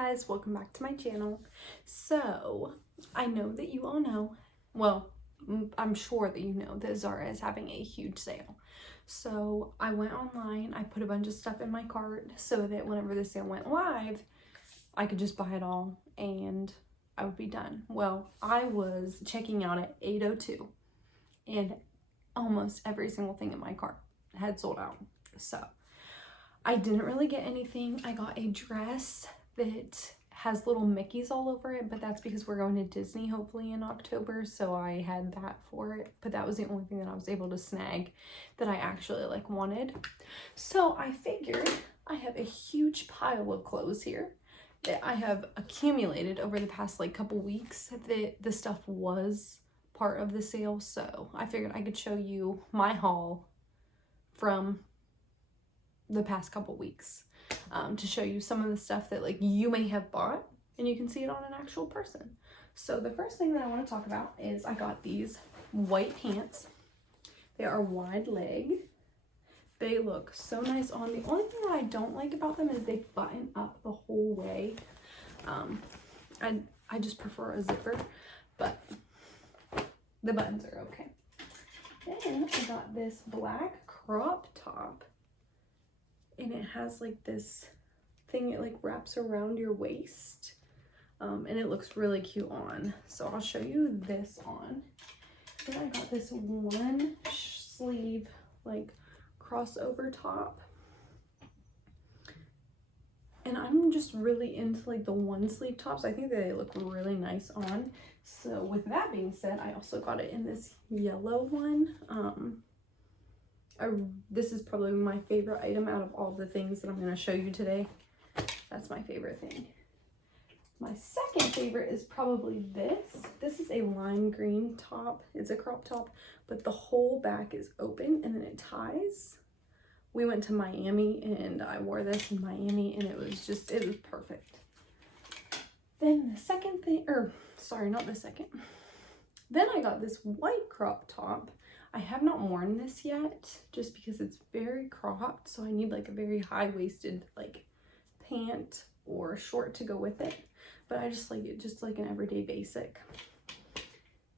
guys, welcome back to my channel. So I know that you all know, well, I'm sure that you know that Zara is having a huge sale. So I went online, I put a bunch of stuff in my cart so that whenever the sale went live, I could just buy it all and I would be done. Well, I was checking out at 8:02 and almost every single thing in my cart had sold out. So I didn't really get anything. I got a dress that has little Mickeys all over it, but that's because we're going to Disney hopefully in October, so I had that for it. But that was the only thing that I was able to snag that I actually wanted. So I figured I have a huge pile of clothes here that I have accumulated over the past couple weeks that the stuff was part of the sale. So I figured I could show you my haul from the past couple weeks to show you some of the stuff that you may have bought and you can see it on an actual person. So the first thing that I want to talk about is I got these white pants. They are wide leg. They look so nice on. The only thing that I don't like about them is they button up the whole way. I just prefer a zipper, but the buttons are okay. Then I got this black crop top. And it has this thing, it wraps around your waist. And it looks really cute on. So I'll show you this on. Then I got this one sleeve crossover top. And I'm just really into the one sleeve tops. I think that they look really nice on. So with that being said, I also got it in this yellow one. This is probably my favorite item out of all the things that I'm going to show you today. That's my favorite thing. My second favorite is probably this. This is a lime green top. It's a crop top, but the whole back is open and then it ties. We went to Miami and I wore this in Miami and it was perfect. Then the second thing, sorry, not the second. Then I got this white crop top. I have not worn this yet just because it's very cropped, so I need a very high-waisted pant or short to go with it, but I just like it just an everyday basic.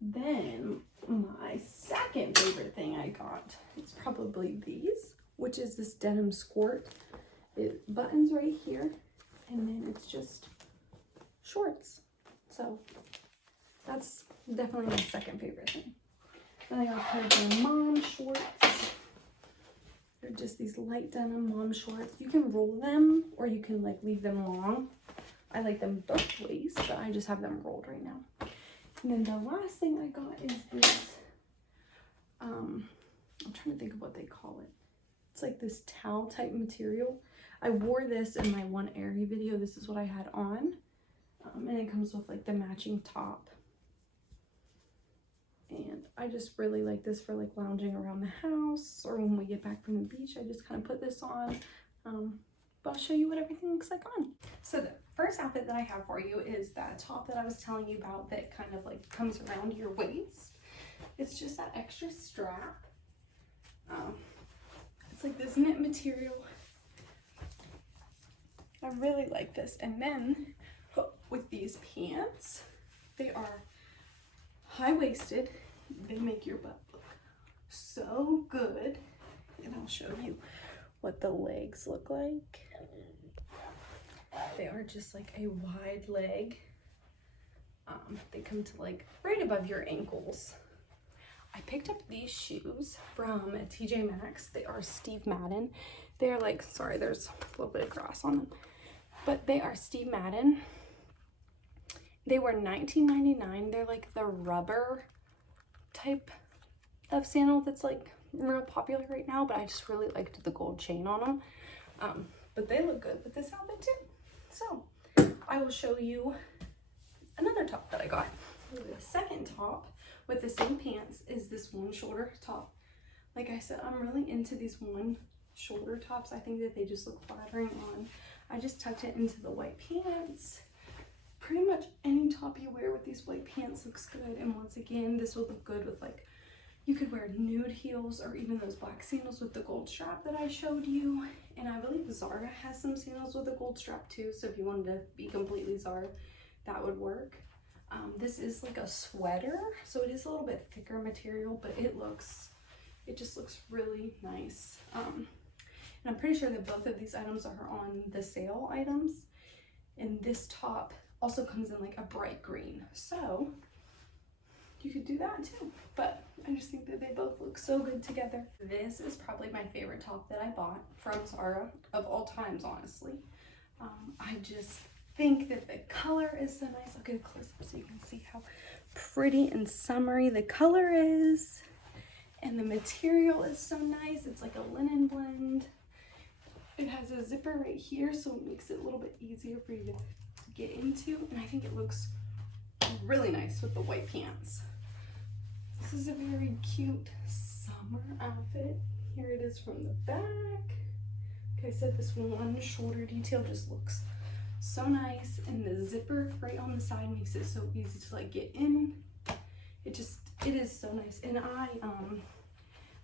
Then my second favorite thing I got is probably these, which is this denim SKORT. It buttons right here and then it's just shorts, so that's definitely my second favorite thing. Then I got a pair of their mom shorts. They're just these light denim mom shorts. You can roll them or you can leave them long. I like them both ways, but I just have them rolled right now. And then the last thing I got is this, I'm trying to think of what they call it. It's this towel type material. I wore this in my one Aerie video. This is what I had on. And it comes with the matching top. And I just really like this for lounging around the house or when we get back from the beach. I just kind of put this on. But I'll show you what everything looks like on. So the first outfit that I have for you is that top that I was telling you about that kind of comes around your waist. It's just that extra strap. It's this knit material. I really like this. And then with these pants, they are high-waisted. They make your butt look so good, and I'll show you what the legs look like. They are just a wide leg. They come to right above your ankles. I picked up these shoes from TJ Maxx. They are Steve Madden. They are sorry, there's a little bit of grass on them, but they are Steve Madden. They were $19.99. They're the rubber type of sandal that's real popular right now, but I just really liked the gold chain on them. But they look good with this outfit too. So I will show you another top that I got. The second top with the same pants is this one shoulder top. Like I said, I'm really into these one shoulder tops. I think that they just look flattering on. I just tucked it into the white pants. Pretty much any top you wear with these white pants looks good, and once again this would look good with You could wear nude heels or even those black sandals with the gold strap that I showed you. And I believe Zara has some sandals with a gold strap too. So if you wanted to be completely Zara, that would work. This is like a sweater, so it is a little bit thicker material, but it just looks really nice. And I'm pretty sure that both of these items are on the sale items. And this top also comes in like a bright green, so you could do that too. But I just think that they both look so good together. This is probably my favorite top that I bought from Zara of all times, honestly. I just think that the color is so nice. I'll get a close up so you can see how pretty and summery the color is. And the material is so nice. It's like a linen blend. It has a zipper right here, so it makes it a little bit easier for you to get into. And I think it looks really nice with the white pants. This is a very cute summer outfit. Here it is from the back. Like I said, this one shoulder detail just looks so nice, and the zipper right on the side makes it so easy to like get in. It is so nice. And I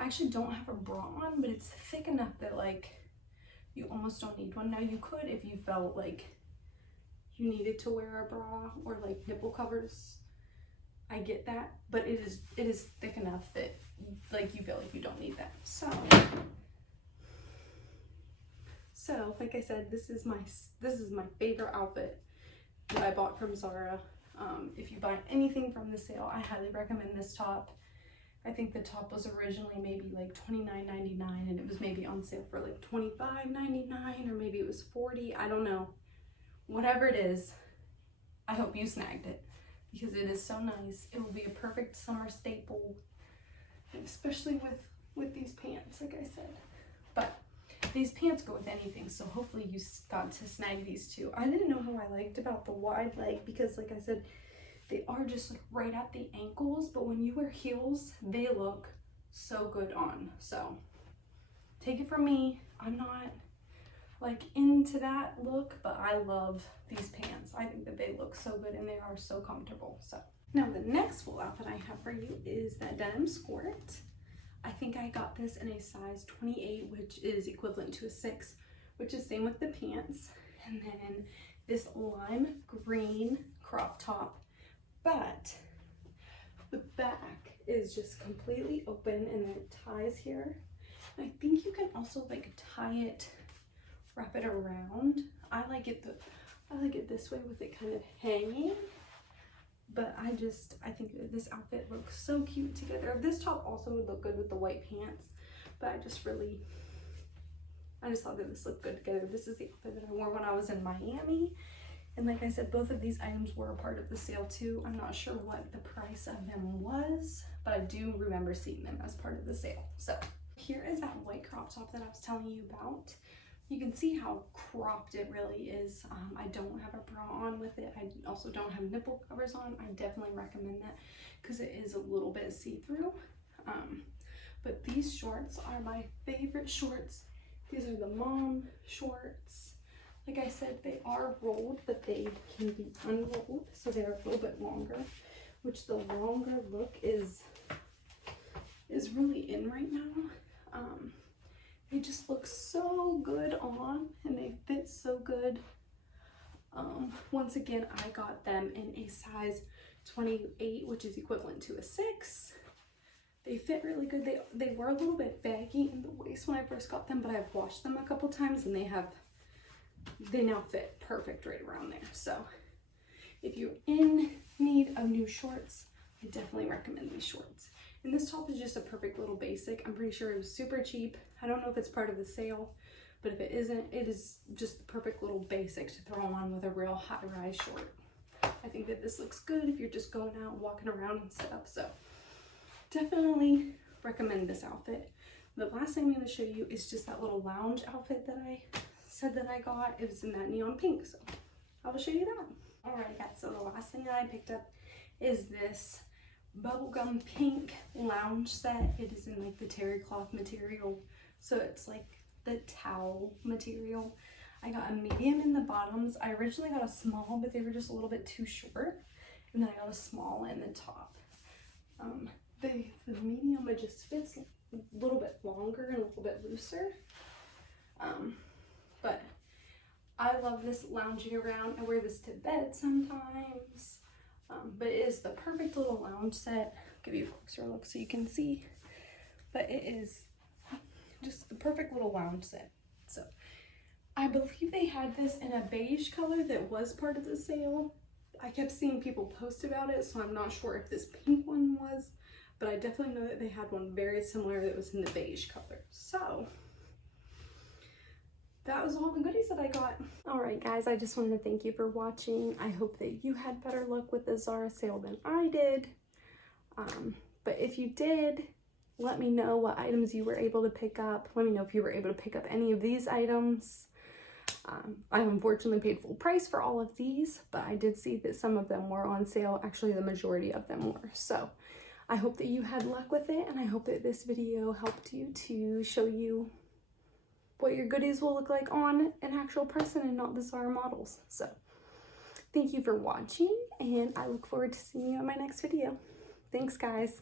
actually don't have a bra on, but it's thick enough that like you almost don't need one. Now you could if you felt like you needed to wear a bra or like nipple covers. I get that, but it is thick enough that like you feel like you don't need that. So like I said, this is my favorite outfit that I bought from Zara. If you buy anything from the sale, I highly recommend this top. I think the top was originally maybe like $29.99 and it was maybe on sale for like $25.99 or maybe it was $40. I don't know. Whatever it is, I hope you snagged it because it is so nice. It will be a perfect summer staple, especially with these pants, like I said. But these pants go with anything, so hopefully you got to snag these too. I didn't know how I liked about the wide leg because like I said, they are just like right at the ankles, but when you wear heels, they look so good on. So take it from me, I'm not like into that look, but I love these pants. I think that they look so good and they are so comfortable. So now the next full outfit I have for you is that denim SKORT. I think I got this in a size 28, which is equivalent to a 6, which is same with the pants. And then this lime green crop top, but the back is just completely open and then it ties here. And I think you can also like tie it, wrap it around. I like it this way with it kind of hanging. But I think that this outfit looks so cute together. This top also would look good with the white pants, but I just thought that this looked good together. This is the outfit that I wore when I was in Miami. And like I said, both of these items were a part of the sale too. I'm not sure what the price of them was, but I do remember seeing them as part of the sale. So here is that white crop top that I was telling you about. You can see how cropped it really is. I don't have a bra on with it. I also don't have nipple covers on. I definitely recommend that because it is a little bit see-through. But these shorts are my favorite shorts. These are the mom shorts. Like I said, they are rolled, but they can be unrolled, so they're a little bit longer, which the longer look is really in right now. They just look so good on and they fit so good. Once again, I got them in a size 28, which is equivalent to a 6. They fit really good. They were a little bit baggy in the waist when I first got them, but I've washed them a couple times and they now fit perfect right around there. So if you're in need of new shorts, I definitely recommend these shorts. And this top is just a perfect little basic. I'm pretty sure it was super cheap. I don't know if it's part of the sale, but if it isn't, it is just the perfect little basic to throw on with a real high-rise short. I think that this looks good if you're just going out, walking around and stuff. So definitely recommend this outfit. The last thing I'm going to show you is just that little lounge outfit that I said that I got. It was in that neon pink, so I will show you that. Alright guys, so the last thing that I picked up is this bubblegum pink lounge set. It is in like the TERRYCLOTH material, so it's like the towel material. I got a medium in the bottoms. I originally got a small, but they were just a little bit too short, and then I got a small in the top. the medium, it just fits a little bit longer and a little bit looser. But I love this lounging around. I wear this to bed sometimes. But it is the perfect little lounge set. I'll give you a closer look so you can see. But it is just the perfect little lounge set. So I believe they had this in a beige color that was part of the sale. I kept seeing people post about it, so I'm not sure if this pink one was, but I definitely know that they had one very similar that was in the beige color. So that was all the goodies that I got. All right, guys, I just wanted to thank you for watching. I hope that you had better luck with the Zara sale than I did. But if you did, let me know what items you were able to pick up. Let me know if you were able to pick up any of these items. I unfortunately paid full price for all of these, but I did see that some of them were on sale. Actually, the majority of them were. So I hope that you had luck with it, and I hope that this video helped you to show you what your goodies will look like on an actual person and not the Zara models. So thank you for watching, and I look forward to seeing you in my next video. Thanks, guys.